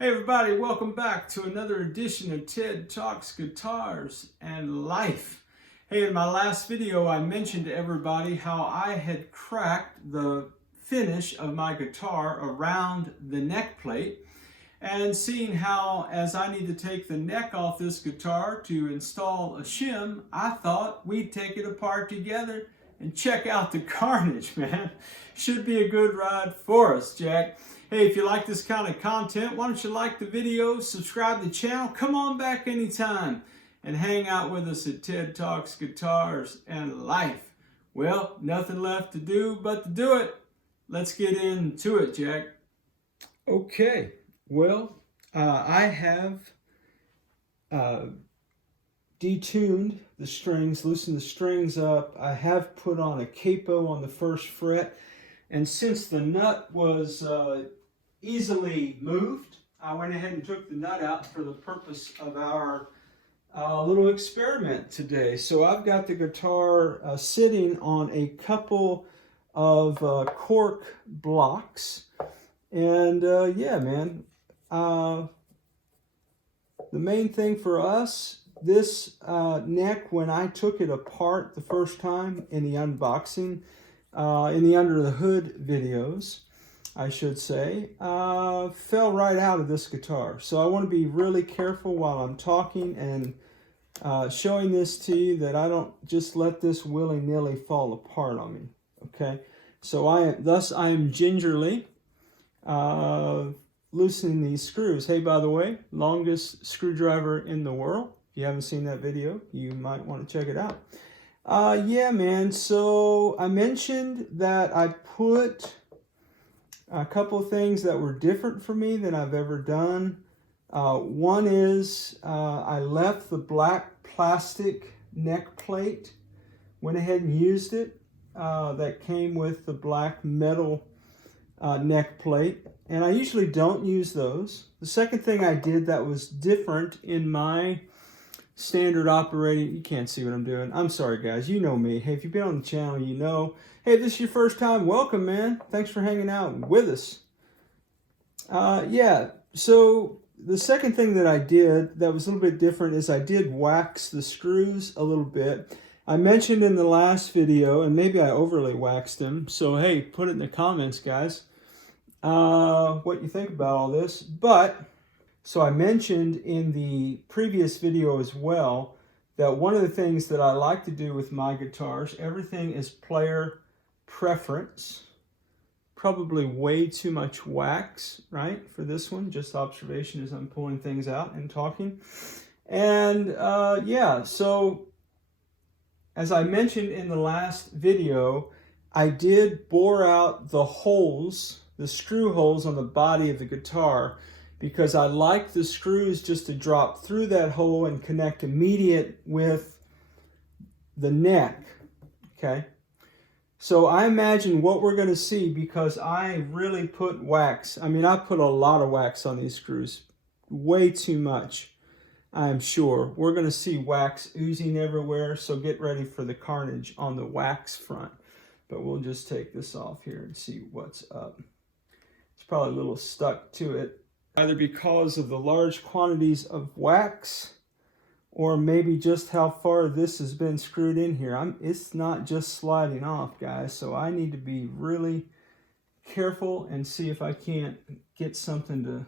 Hey everybody, welcome back to another edition of Ted Talks Guitars and Life. Hey, in my last video I mentioned to everybody how I had cracked the finish of my guitar around the neck plate, and seeing how as I need to take the neck off this guitar to install a shim, I thought we'd take it apart together and check out the carnage, man. Should be a good ride for us, Jack. Hey, if you like this kind of content, why don't you like the video, subscribe to the channel, come on back anytime, and hang out with us at Ted Talks Guitars and Life. Well, nothing left to do but to do it. Let's get into it, Jack. Okay, well, I have detuned the strings, loosened the strings up. I have put on a capo on the first fret, and since the nut was easily moved, I went ahead and took the nut out for the purpose of our little experiment today. So I've got the guitar sitting on a couple of cork blocks, and yeah, man, the main thing for us, this neck, when I took it apart the first time in the unboxing, in the under the hood videos, I should say, fell right out of this guitar. So I want to be really careful while I'm talking and showing this to you that I don't just let this willy-nilly fall apart on me. Okay, so I am gingerly loosening these screws. Hey, by the way, longest screwdriver in the world. If you haven't seen that video, you might want to check it out. Yeah, man, so I mentioned that I put a couple of things that were different for me than I've ever done. One is I left the black plastic neck plate, went ahead and used it. That came with the black metal neck plate, and I usually don't use those. The second thing I did that was different in my standard operating, you can't see what I'm doing. I'm sorry, guys. You know me. Hey, if you've been on the channel, you know. Hey, if this is your first time, welcome, man. Thanks for hanging out with us. Yeah, so the second thing that I did that was a little bit different is I did wax the screws a little bit. I mentioned in the last video, and maybe I overly waxed them, so hey, put it in the comments, guys, what you think about all this. But so I mentioned in the previous video as well that one of the things that I like to do with my guitars, everything is player preference. Probably way too much wax, right, for this one. Just observation as I'm pulling things out and talking. And yeah, so as I mentioned in the last video, I did bore out the holes, the screw holes on the body of the guitar, because I like the screws just to drop through that hole and connect immediate with the neck, okay? So I imagine what we're going to see, because I really put wax. I mean, I put a lot of wax on these screws, way too much, I'm sure. We're going to see wax oozing everywhere, so get ready for the carnage on the wax front. But we'll just take this off here and see what's up. It's probably a little stuck to it, either because of the large quantities of wax or maybe just how far this has been screwed in here. It's not just sliding off, guys, so I need to be really careful and see if I can't get something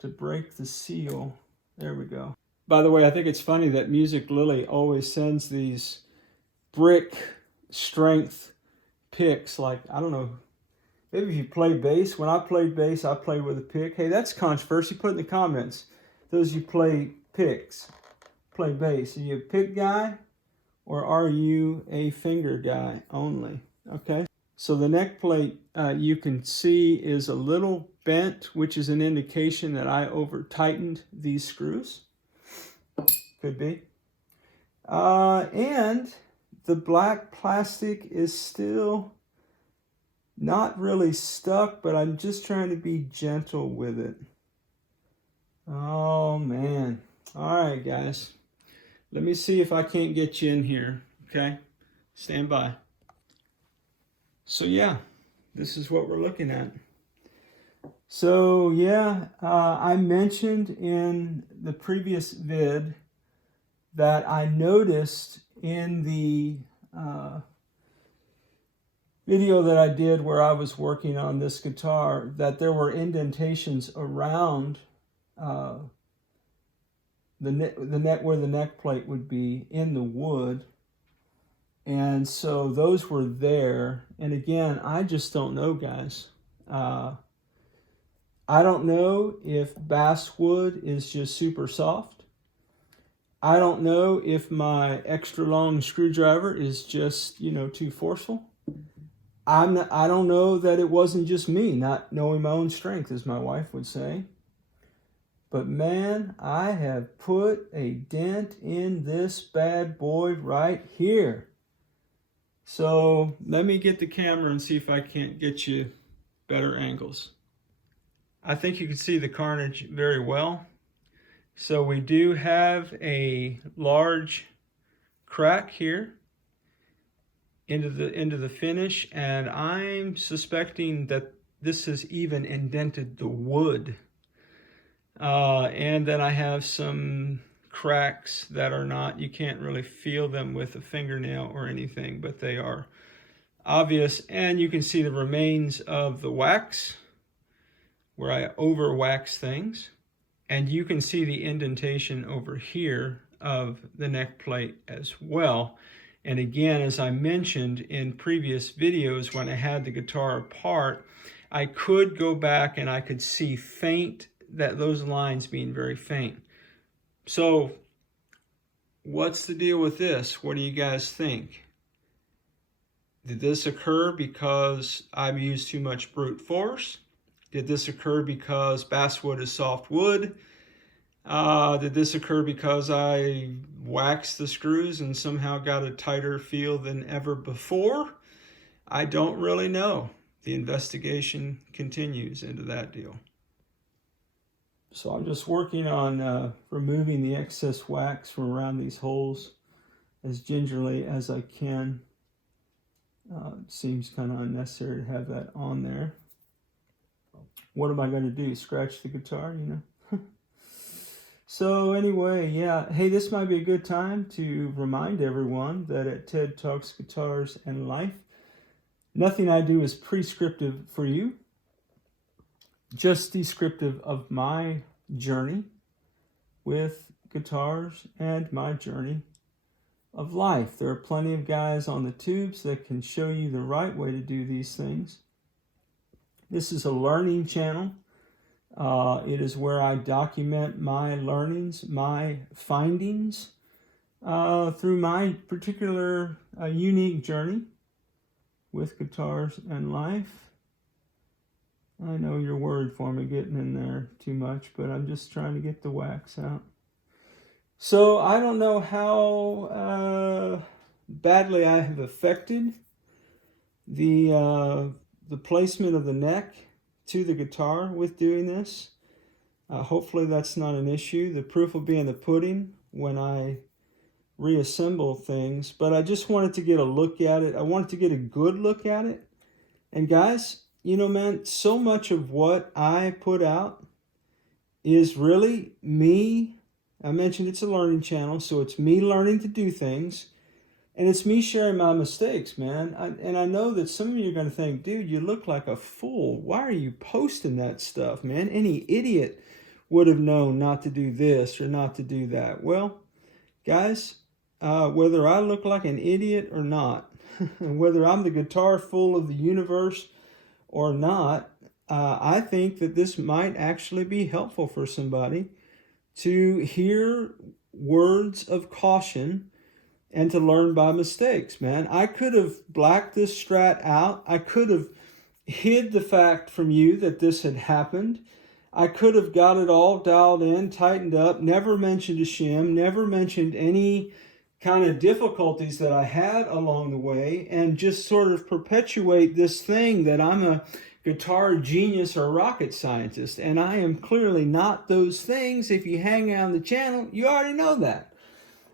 to break the seal. There we go. By the way, I think it's funny that Music Lily always sends these brick strength picks. Like, I don't know, maybe if you play bass. When I played bass, I played with a pick. Hey, that's controversy. Put in the comments. Those you play picks, play bass. Are you a pick guy or are you a finger guy only? Okay. So the neck plate, you can see, is a little bent, which is an indication that I over tightened these screws. Could be. And the black plastic is still not really stuck, but I'm just trying to be gentle with it. Oh, man. All right, guys. Let me see if I can't get you in here, okay? Stand by. So, yeah, this is what we're looking at. So yeah, I mentioned in the previous vid that I noticed in the video that I did where I was working on this guitar that there were indentations around the neck where the neck plate would be in the wood. And so those were there. And again, I just don't know, guys. I don't know if basswood is just super soft. I don't know if my extra long screwdriver is just, you know, too forceful. I don't know that it wasn't just me not knowing my own strength, as my wife would say. But man, I have put a dent in this bad boy right here. So let me get the camera and see if I can't get you better angles. I think you can see the carnage very well. So we do have a large crack here into the finish, and I'm suspecting that this has even indented the wood. And then I have some cracks that are not, you can't really feel them with a fingernail or anything, but they are obvious. And you can see the remains of the wax where I over wax things. And you can see the indentation over here of the neck plate as well. And again, as I mentioned in previous videos when I had the guitar apart, I could go back and I could see those lines being very faint. So what's the deal with this? What do you guys think? Did this occur because I've used too much brute force? Did this occur because basswood is soft wood? Did this occur because I waxed the screws and somehow got a tighter feel than ever before? I don't really know. The investigation continues into that deal. So I'm just working on removing the excess wax from around these holes as gingerly as I can. It seems kind of unnecessary to have that on there. What am I going to do? Scratch the guitar, you know? So anyway, yeah. Hey, this might be a good time to remind everyone that at TED Talks Guitars and Life, nothing I do is prescriptive for you. Just descriptive of my journey with guitars and my journey of life. There are plenty of guys on the tubes that can show you the right way to do these things. This is a learning channel. It is where I document my learnings, my findings through my particular unique journey with guitars and life. I know you're worried for me getting in there too much, but I'm just trying to get the wax out. So I don't know how badly I have affected the placement of the neck to the guitar with doing this. Hopefully that's not an issue. The proof will be in the pudding when I reassemble things, but I just wanted to get a look at it. I wanted to get a good look at it. And guys, you know, man, so much of what I put out is really me. I mentioned it's a learning channel, so it's me learning to do things. And it's me sharing my mistakes, man. And I know that some of you are going to think, dude, you look like a fool. Why are you posting that stuff, man? Any idiot would have known not to do this or not to do that. Well, guys, whether I look like an idiot or not, whether I'm the guitar fool of the universe or not, I think that this might actually be helpful for somebody to hear words of caution and to learn by mistakes, man. I could have blacked this Strat out. I could have hid the fact from you that this had happened. I could have got it all dialed in, tightened up, never mentioned a shim, never mentioned any kind of difficulties that I had along the way, and just sort of perpetuate this thing that I'm a guitar genius or rocket scientist. And I am clearly not those things. If you hang out on the channel, you already know that.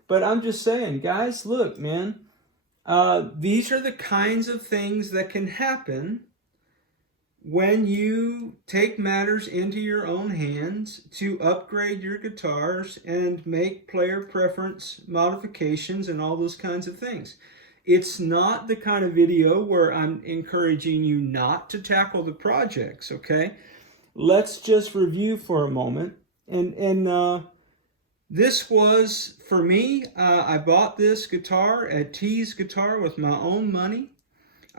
But I'm just saying, guys, look, man, these are the kinds of things that can happen when you take matters into your own hands to upgrade your guitars and make player preference modifications and all those kinds of things. It's not the kind of video where I'm encouraging you not to tackle the projects, okay? Let's just review for a moment. And this was, for me, I bought this guitar at Tease Guitar with my own money.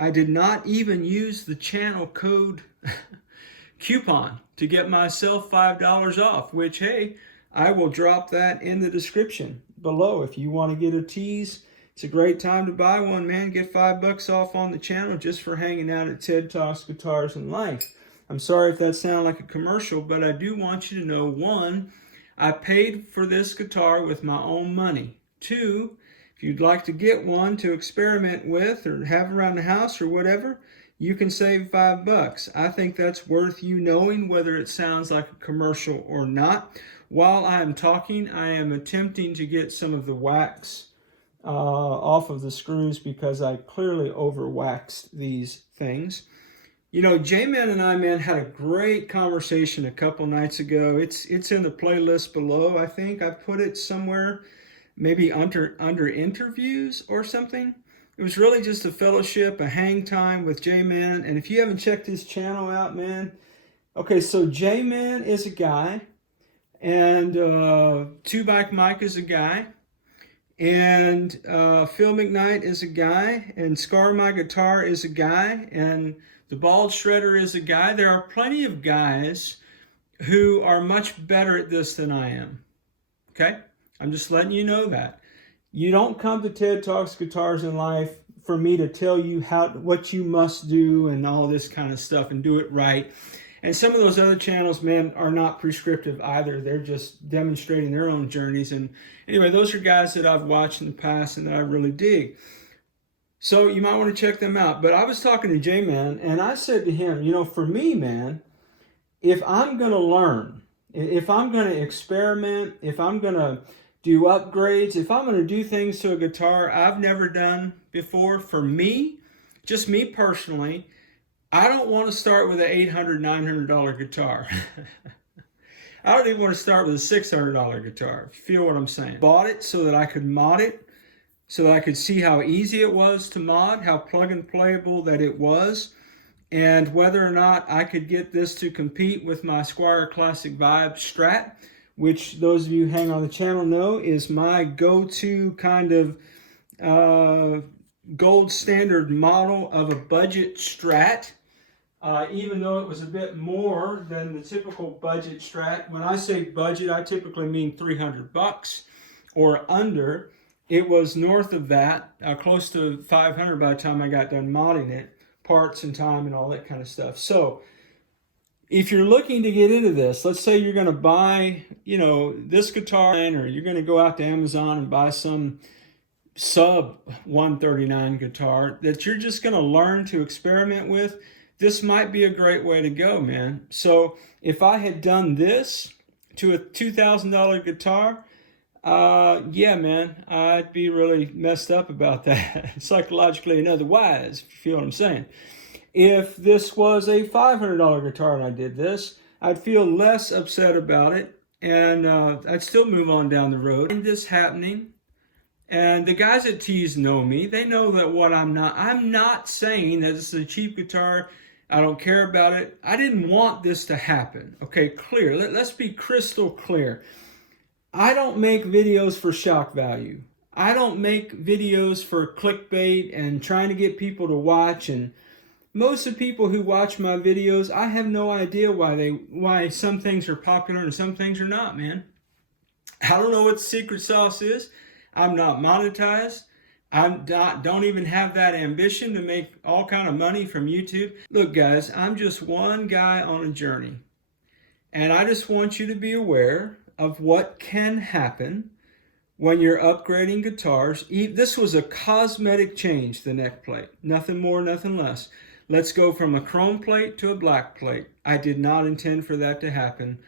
I did not even use the channel code coupon to get myself $5 off, which, hey, I will drop that in the description below. If you want to get a Tease, it's a great time to buy one, man. Get $5 off on the channel just for hanging out at Ted Talks Guitars and Life. I'm sorry if that sounded like a commercial, but I do want you to know, one, I paid for this guitar with my own money. Two, if you'd like to get one to experiment with or have around the house or whatever, you can save $5. I think that's worth you knowing whether it sounds like a commercial or not. While I am talking, I am attempting to get some of the wax off of the screws because I clearly over-waxed these things. You know, J-Man and I, man, had a great conversation a couple nights ago. It's in the playlist below. I think I put it somewhere, maybe under interviews or something. It was really just a fellowship, a hang time with J-Man. And if you haven't checked his channel out, man, okay, so J-Man is a guy, and Two Bike Mike is a guy, and Phil McKnight is a guy, and Scar My Guitar is a guy, and the Bald Shredder is a guy. There are plenty of guys who are much better at this than I am. Okay? I'm just letting you know that. You don't come to TED Talks Guitars and Life for me to tell you what you must do and all this kind of stuff and do it right. And some of those other channels, man, are not prescriptive either. They're just demonstrating their own journeys. And anyway, those are guys that I've watched in the past and that I really dig. So you might want to check them out. But I was talking to J-Man, and I said to him, you know, for me, man, if I'm going to learn, if I'm going to experiment, if I'm going to do upgrades, if I'm going to do things to a guitar I've never done before, for me, just me personally, I don't want to start with an $800, $900 guitar. I don't even want to start with a $600 guitar, if you feel what I'm saying. Bought it so that I could mod it, so that I could see how easy it was to mod, how plug and playable that it was, and whether or not I could get this to compete with my Squier Classic Vibe Strat, which those of you who hang on the channel know is my go-to kind of gold standard model of a budget Strat. Even though it was a bit more than the typical budget Strat. When I say budget, I typically mean $300 or under. It was north of that, close to $500 by the time I got done modding it, parts and time and all that kind of stuff. So if you're looking to get into this, let's say you're going to buy, you know, this guitar, or you're going to go out to Amazon and buy some sub 139 guitar that you're just going to learn to experiment with, this might be a great way to go, man. So if I had done this to a $2,000 guitar, yeah, man, I'd be really messed up about that, psychologically and otherwise, if you feel what I'm saying. If this was a $500 guitar and I did this, I'd feel less upset about it, and I'd still move on down the road. And this happening, and the guys at Tease know me. They know that I'm not saying that this is a cheap guitar. I don't care about it. I didn't want this to happen. Okay, clear. Let's be crystal clear. I don't make videos for shock value. I don't make videos for clickbait and trying to get people to watch. And most of the people who watch my videos, I have no idea why some things are popular and some things are not, man. I don't know what the secret sauce is. I'm not monetized. Don't even have that ambition to make all kind of money from YouTube. Look, guys, I'm just one guy on a journey. And I just want you to be aware of what can happen when you're upgrading guitars. This was a cosmetic change, the neck plate. Nothing more, nothing less. Let's go from a chrome plate to a black plate. I did not intend for that to happen.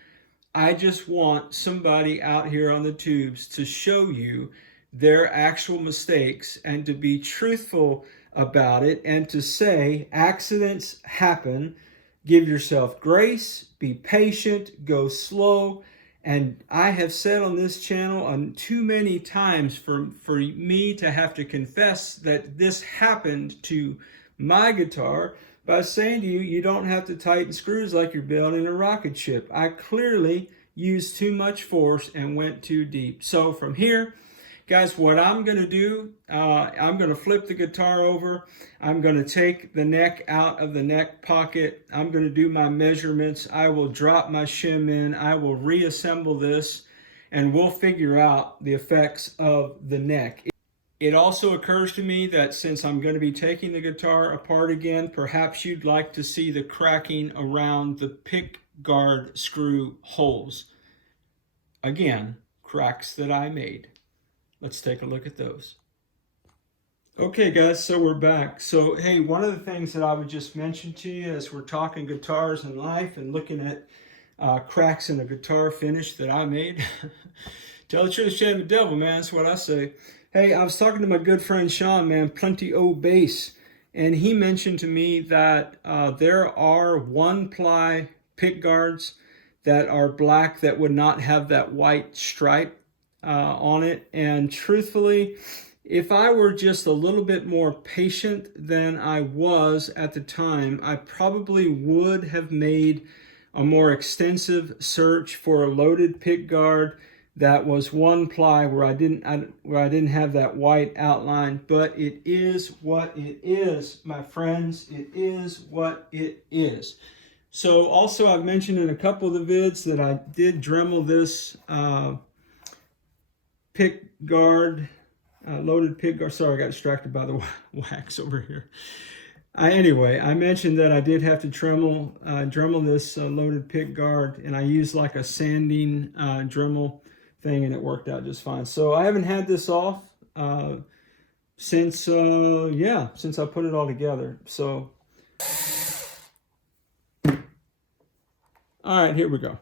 I just want somebody out here on the tubes to show you their actual mistakes and to be truthful about it and to say accidents happen. Give yourself grace, be patient, go slow. And I have said on this channel too many times for me to have to confess that this happened to my guitar by saying to you, you don't have to tighten screws like you're building a rocket ship. I clearly used too much force and went too deep. So from here, guys, what I'm going to do, I'm going to flip the guitar over. I'm going to take the neck out of the neck pocket. I'm going to do my measurements. I will drop my shim in. I will reassemble this, and we'll figure out the effects of the neck. It also occurs to me that since I'm going to be taking the guitar apart again, perhaps you'd like to see the cracking around the pickguard screw holes. Again, cracks that I made. Let's take a look at those. Okay guys, so we're back. So hey, one of the things that I would just mention to you as we're talking guitars and life and looking at cracks in a guitar finish that I made. Tell the truth, shame the devil, man. That's what I say. Hey, I was talking to my good friend Sean, man, Plenty O Bass, and he mentioned to me that there are one-ply pickguards that are black that would not have that white stripe on it. And truthfully, if I were just a little bit more patient than I was at the time, I probably would have made a more extensive search for a loaded pickguard that was one ply where I didn't have that white outline. But it is what it is, my friends. It is what it is. So also I've mentioned in a couple of the vids that I did Dremel this pickguard, loaded pickguard. Sorry, I got distracted by the wax over here. Anyway, I mentioned that I did have to Dremel this loaded pickguard, and I used like a sanding Dremel thing, and it worked out just fine. So I haven't had this off since I put it all together. So all right, here we go.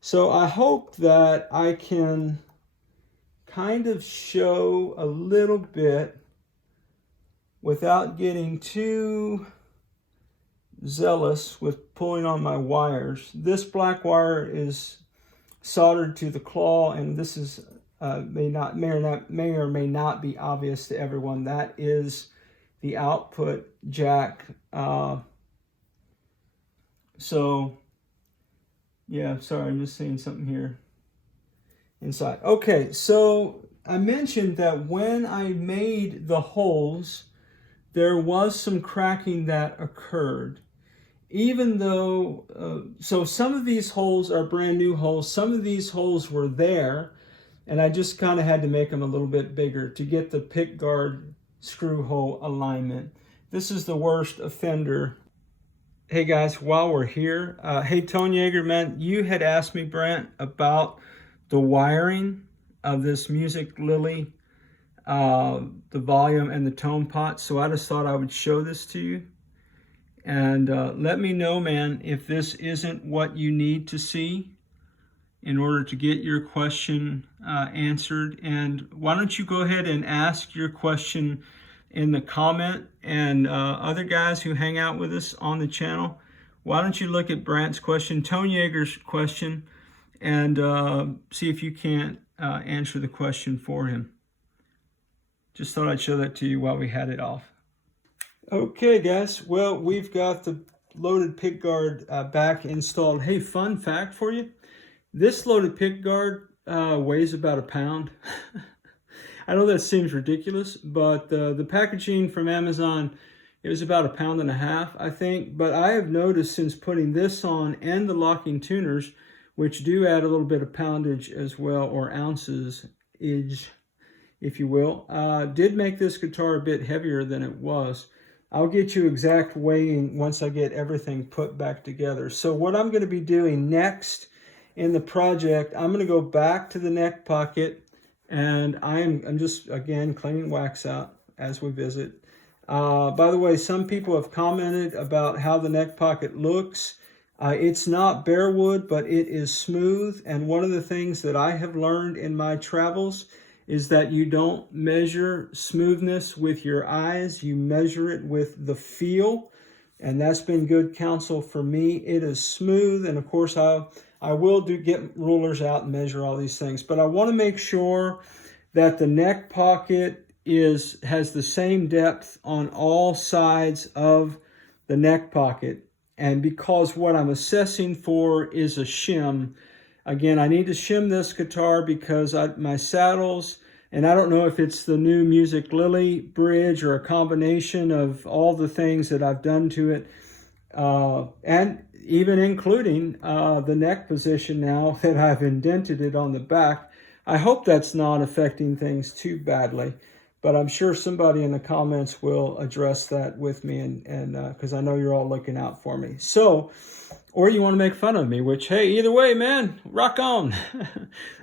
So I hope that I can kind of show a little bit without getting too zealous with pulling on my wires. This black wire is soldered to the claw, and this is may or may not be obvious to everyone. That is the output jack. So yeah, sorry, I'm just seeing something here inside. Okay, so I mentioned that when I made the holes, there was some cracking that occurred. Even though, so some of these holes are brand new holes, some of these holes were there, and I just kind of had to make them a little bit bigger to get the pickguard screw hole alignment. This is the worst offender. Hey guys, while we're here, hey Tone Yeager, man, you had asked me, Brent, about the wiring of this Music Lily, the volume and the tone pot. So I just thought I would show this to you. And let me know, man, if this isn't what you need to see in order to get your question answered. And why don't you go ahead and ask your question in the comment, and other guys who hang out with us on the channel, why don't you look at Brant's question, Tone Yeager's question, and see if you can't answer the question for him. Just thought I'd show that to you while we had it off. Okay guys, well, we've got the loaded pickguard back installed. Hey, fun fact for you, this loaded pickguard weighs about a pound. I know that seems ridiculous, but the packaging from Amazon, it was about 1.5 pounds, I think. But I have noticed since putting this on and the locking tuners, which do add a little bit of poundage as well, or ounces, if you will, did make this guitar a bit heavier than it was. I'll get you exact weighing once I get everything put back together. So what I'm going to be doing next in the project, I'm going to go back to the neck pocket, and I'm just, again, cleaning wax out as we visit. By the way, some people have commented about how the neck pocket looks. It's not bare wood, but it is smooth. And one of the things that I have learned in my travels is that you don't measure smoothness with your eyes. You measure it with the feel. and that's been good counsel for me. It is smooth, and of course I will get rulers out and measure all these things, but I want to make sure that the neck pocket has the same depth on all sides of the neck pocket. And because what I'm assessing for is a shim, again, I need to shim this guitar because my saddles, and I don't know if it's the new Music Lily bridge or a combination of all the things that I've done to it, and even including the neck position now that I've indented it on the back. I hope that's not affecting things too badly, but I'm sure somebody in the comments will address that with me, and because I know you're all looking out for me. So, or you want to make fun of me, which, hey, either way, man, rock on.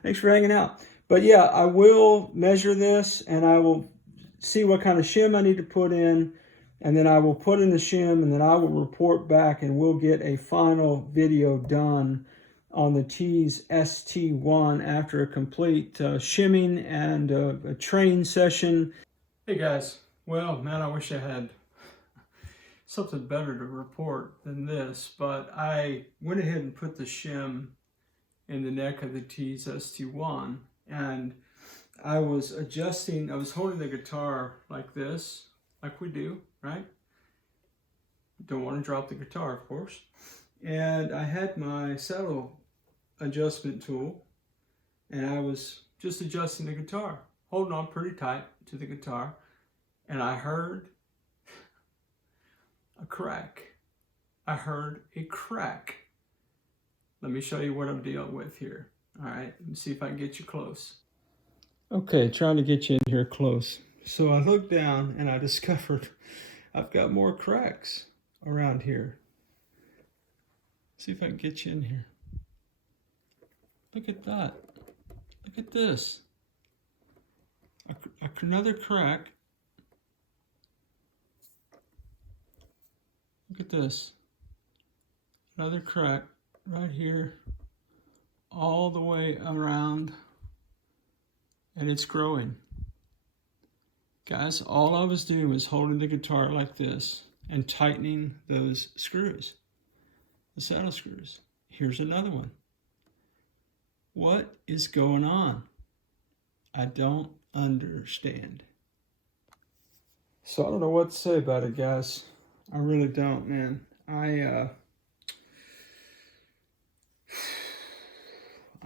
Thanks for hanging out. But yeah, I will measure this, and I will see what kind of shim I need to put in, and then I will put in the shim, and then I will report back, and we'll get a final video done on the Tease ST1 after a complete shimming and a train session. Hey guys, well, man, I wish I had something better to report than this, but I went ahead and put the shim in the neck of the Tease ST1, and I was holding the guitar like this, like we do, right? Don't want to drop the guitar, of course. And I had my saddle adjustment tool, and I was just adjusting the guitar, holding on pretty tight to the guitar, and I heard a crack. I heard a crack. Let me show you what I'm dealing with here. All right, let me see if I can get you close. Okay, trying to get you in here close. So I looked down and I discovered I've got more cracks around here. See if I can get you in here. Look at that. Look at this. Another crack. Look at this. Another crack right here, all the way around, and it's growing. Guys, all I was doing was holding the guitar like this and tightening those screws, the saddle screws. Here's another one. What is going on? I don't understand. So I don't know what to say about it, guys. I really don't, man.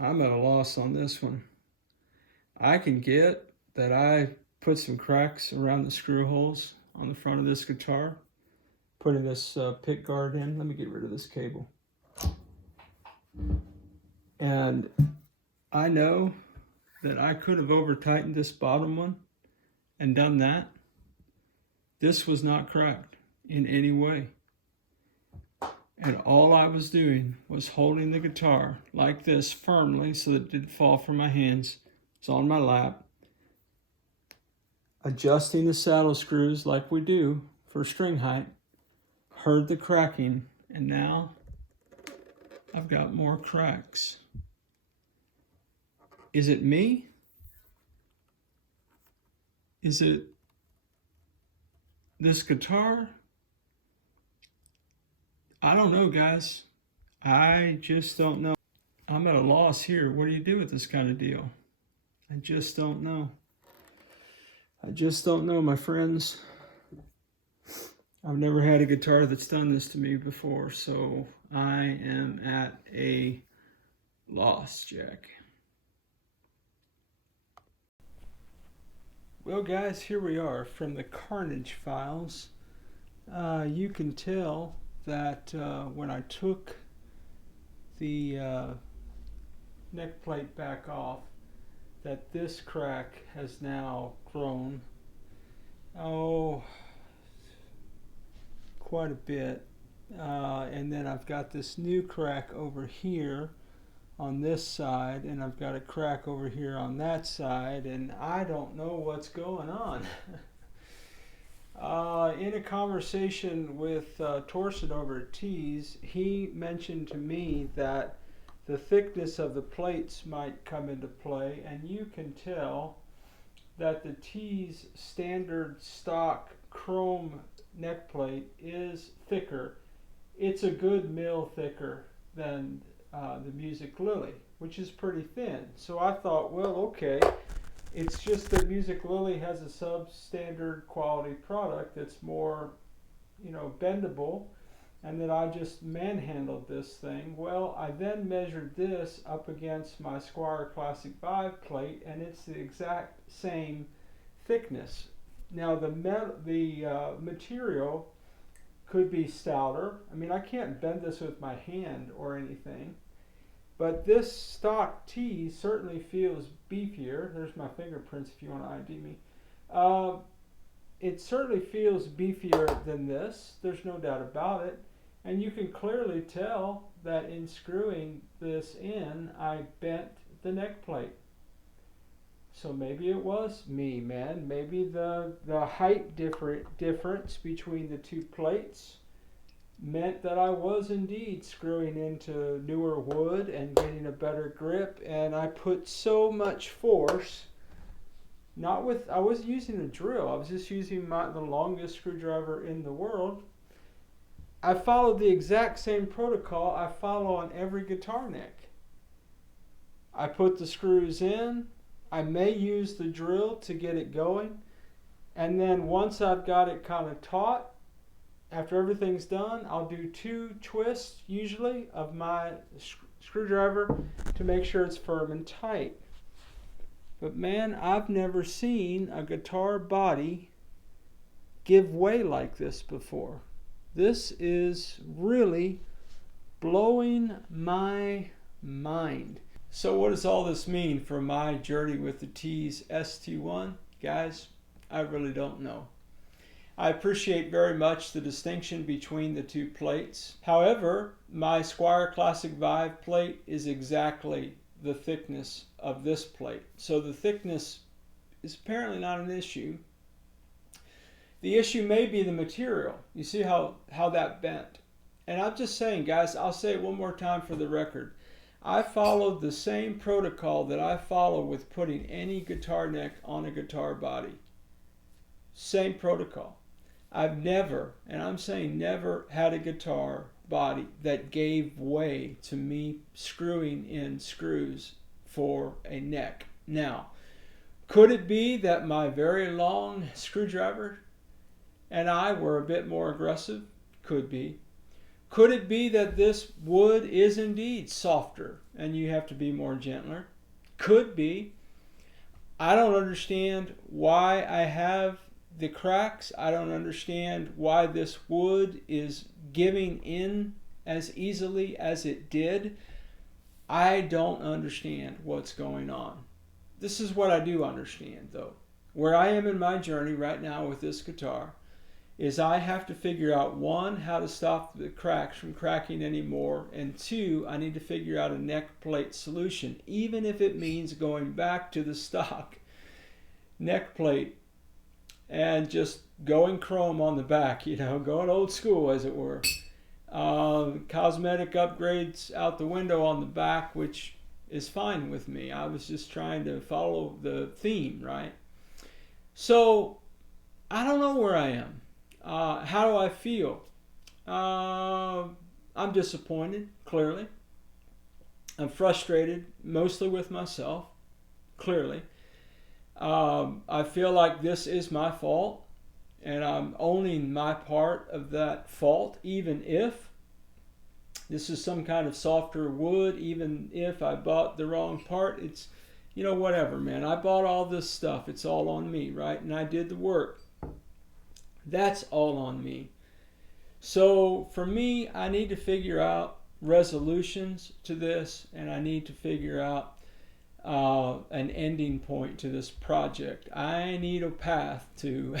I'm at a loss on this one. I can get that I put some cracks around the screw holes on the front of this guitar, putting this pickguard in. Let me get rid of this cable. And I know that I could have over-tightened this bottom one and done that. This was not cracked in any way. And all I was doing was holding the guitar like this firmly so that it didn't fall from my hands. It's on my lap. Adjusting the saddle screws like we do for string height. Heard the cracking, and now I've got more cracks. Is it me? Is it this guitar? I don't know, guys. I just don't know. I'm at a loss here. What do you do with this kind of deal? I just don't know. I just don't know, my friends. I've never had a guitar that's done this to me before, so I am at a loss, Jack. Well, guys, here we are from the Carnage files. You can tell that when I took the neck plate back off, that this crack has now grown, quite a bit. And then I've got this new crack over here on this side, and I've got a crack over here on that side, and I don't know what's going on. In a conversation with Torsten over at Tease, he mentioned to me that the thickness of the plates might come into play, and you can tell that the Tease standard stock chrome neck plate is thicker. It's a good mil thicker than the Music Lily, which is pretty thin. So I thought, well, okay, it's just that Music Lily has a substandard quality product that's more, you know, bendable, and that I just manhandled this thing. Well, I then measured this up against my Squier Classic 5 plate, and it's the exact same thickness. Now the material could be stouter. I mean, I can't bend this with my hand or anything, but this stock Tease certainly feels beefier. There's my fingerprints if you want to ID me. It certainly feels beefier than this. There's no doubt about it. And you can clearly tell that in screwing this in, I bent the neck plate. So maybe it was me, man. Maybe the height difference between the two plates meant that I was indeed screwing into newer wood and getting a better grip, and I put so much force. I wasn't using a drill. I was just using the longest screwdriver in the world. I followed the exact same protocol I follow on every guitar neck. I put the screws in. I may use the drill to get it going, and then once I've got it kind of taut, after everything's done, I'll do 2 twists usually of my screwdriver to make sure it's firm and tight. But man, I've never seen a guitar body give way like this before. This is really blowing my mind. So what does all this mean for my journey with the Tease ST1? Guys, I really don't know. I appreciate very much the distinction between the two plates. However, my Squier Classic 5 plate is exactly the thickness of this plate. So the thickness is apparently not an issue. The issue may be the material. You see how that bent. And I'm just saying, guys, I'll say it one more time for the record. I followed the same protocol that I follow with putting any guitar neck on a guitar body. Same protocol. I've never, and I'm saying never, had a guitar body that gave way to me screwing in screws for a neck. Now, could it be that my very long screwdriver and I were a bit more aggressive? Could be. Could it be that this wood is indeed softer and you have to be more gentler? Could be. I don't understand why I have the cracks. I don't understand why this wood is giving in as easily as it did. I don't understand what's going on. This is what I do understand, though. Where I am in my journey right now with this guitar is I have to figure out, 1, how to stop the cracks from cracking anymore, and 2, I need to figure out a neck plate solution, even if it means going back to the stock neck plate and just going chrome on the back, you know, going old school, as it were. Cosmetic upgrades out the window on the back, which is fine with me. I was just trying to follow the theme, right? So I don't know where I am. How do I feel? I'm disappointed, clearly. I'm frustrated, mostly with myself, clearly. I feel like this is my fault, and I'm owning my part of that fault, even if this is some kind of softer wood, even if I bought the wrong part. It's, you know, whatever, man. I bought all this stuff. It's all on me, right? And I did the work. That's all on me. So for me, I need to figure out resolutions to this, and I need to figure out an ending point to this project. I need a path to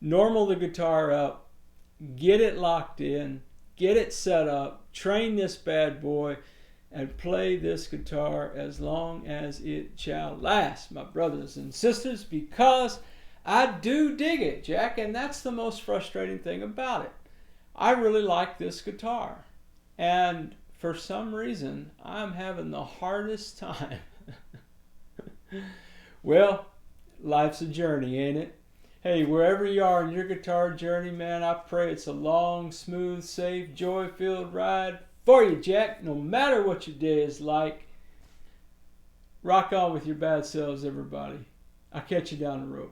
normal the guitar up, get it locked in, get it set up, train this bad boy, and play this guitar as long as it shall last, my brothers and sisters, because I do dig it, Jack, and that's the most frustrating thing about it. I really like this guitar, and for some reason, I'm having the hardest time. Well, life's a journey, ain't it? Hey, wherever you are in your guitar journey, man, I pray it's a long, smooth, safe, joy-filled ride for you, Jack, no matter what your day is like. Rock on with your bad selves, everybody. I'll catch you down the road.